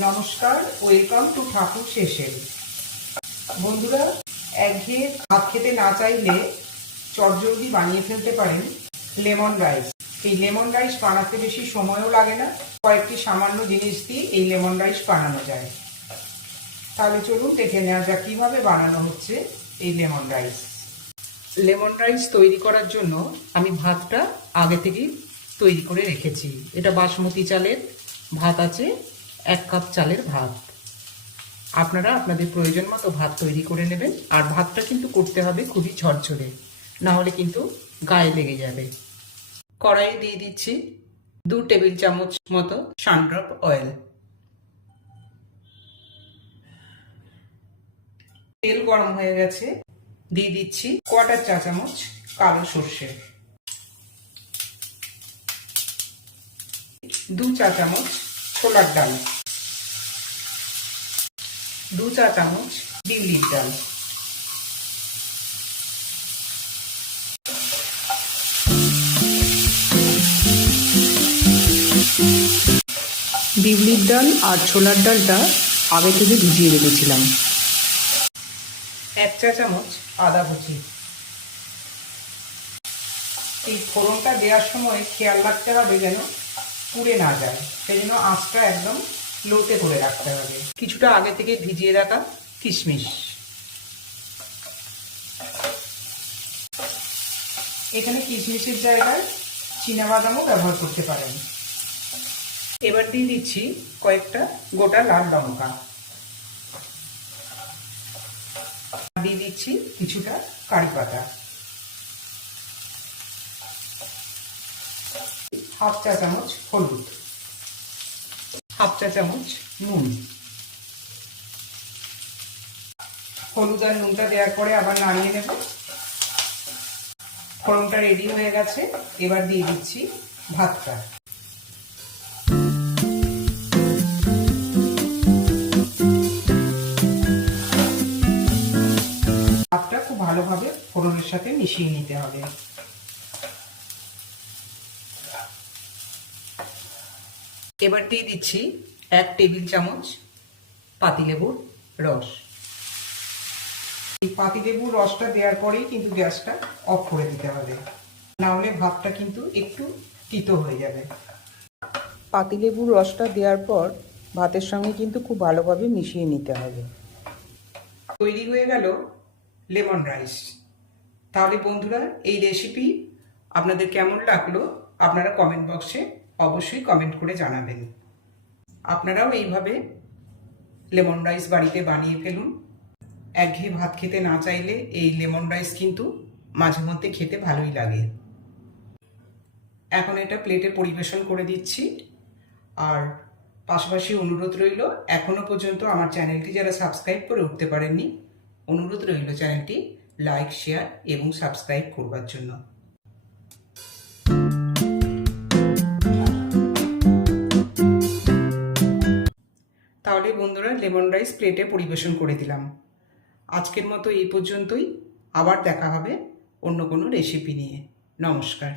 নমস্কার, welcome to ঠাকুর শেষেল। বন্ধুরা, একঘেয়ে ভাত খেতে না চাইলে চটজলদি বানিয়ে ফেলতে পারেন লেমন রাইস। এই লেমন রাইস বানাতে বেশি সময়ও লাগে না, কয়েকটি সামান্য জিনিস দিয়ে এই লেমন রাইস বানানো যায়। তাহলে চলুন দেখে নেওয়া যাক কীভাবে বানানো হচ্ছে এই লেমন রাইস। লেমন রাইস তৈরি করার জন্য আমি ভাতটা আগে থেকেই তৈরি করে রেখেছি। এটা বাসমতি চালের ভাত আছে, 1 কাপ চালের ভাত। আপনারা আপনাদের প্রয়োজন মতো ভাত তৈরি করে নেবেন। আর ভাতটা কিন্তু করতে হবে খুবই ঝরঝরে, না হলে কিন্তু গায়ে লেগে যাবে। কড়াইয়ে দিয়ে দিচ্ছি 2 টেবিল চামচ মতো সানড্রপ অয়েল। তেল গরম হয়ে গেছে, দিয়ে দিচ্ছি 1/4 চা চামচ কালো সর্ষে, 2 চা চামচ ছোলার ডাল, 2 চা চামচ বিউলির ডাল, বিউলির ডাল আর ছোলার ডালটা আগে থেকে ভিজিয়ে রেখেছিলাম, 1 চা চামচ আদা কুচি। এই ফোড়নটা দেওয়ার সময় খেয়াল রাখতে হবে যেন পুড়ে না যায়, সেই জন্য আঁচটা একদম লোতে করে রাখতে হবে। কিছুটা আগে থেকে ভিজিয়ে রাখা কিশমিশ, এখানে কিশমিশের জায়গায় চীনাবাদামও ব্যবহার করতে পারেন। এবার দিয়ে দিচ্ছি কয়েকটা গোটা লাল লঙ্কা, দিয়ে দিচ্ছি কিছুটা কারি পাতা, 1/2 চা চামচ হলুদ, 1/2 চা চামচ নুন। হলুদ আর নুনটা দেওয়ার পরে আবার নাড়িয়ে নেব। ফোড়নটা রেডি হয়ে গেছে, এবার দিয়ে দিচ্ছি ভাতটা। ভাতটা খুব ভালোভাবে ফোড়নের সাথে মিশিয়ে নিতে হবে। এবার দিয়ে দিচ্ছি 1 টেবিল চামচ পাতিলেবুর রস। এই পাতিলেবুর রসটা দেওয়ার পরেই কিন্তু গ্যাসটা অফ করে দিতে হবে, না হলে ভাতটা কিন্তু একটু তিতো হয়ে যাবে। পাতিলেবুর রসটা দেওয়ার পর ভাতের সঙ্গে কিন্তু খুব ভালোভাবে মিশিয়ে নিতে হবে। তৈরি হয়ে গেল লেমন রাইস। তাহলে বন্ধুরা, এই রেসিপি আপনাদের কেমন লাগলো আপনারা কমেন্ট বক্সে অবশ্যই কমেন্ট করে জানাবেন। আপনারাও এইভাবে লেমন রাইস বাড়িতে বানিয়ে ফেলুন। একঘেয়ে ভাত খেতে না চাইলে এই লেমন রাইস কিন্তু মাঝে মধ্যে খেতে ভালোই লাগে। এখন এটা প্লেটে পরিবেশন করে দিচ্ছি। আর পাশাপাশি অনুরোধ রইল, এখনো পর্যন্ত আমার চ্যানেলটি যারা সাবস্ক্রাইব করে উঠতে পারেননি, অনুরোধ রইল চ্যানেলটি লাইক, শেয়ার এবং সাবস্ক্রাইব করবার জন্য। তাহলে বন্ধুরা, লেমন রাইস প্লেটে পরিবেশন করে দিলাম। আজকের মতো এই পর্যন্তই। আবার দেখা হবে অন্য কোনো রেসিপি নিয়ে। নমস্কার।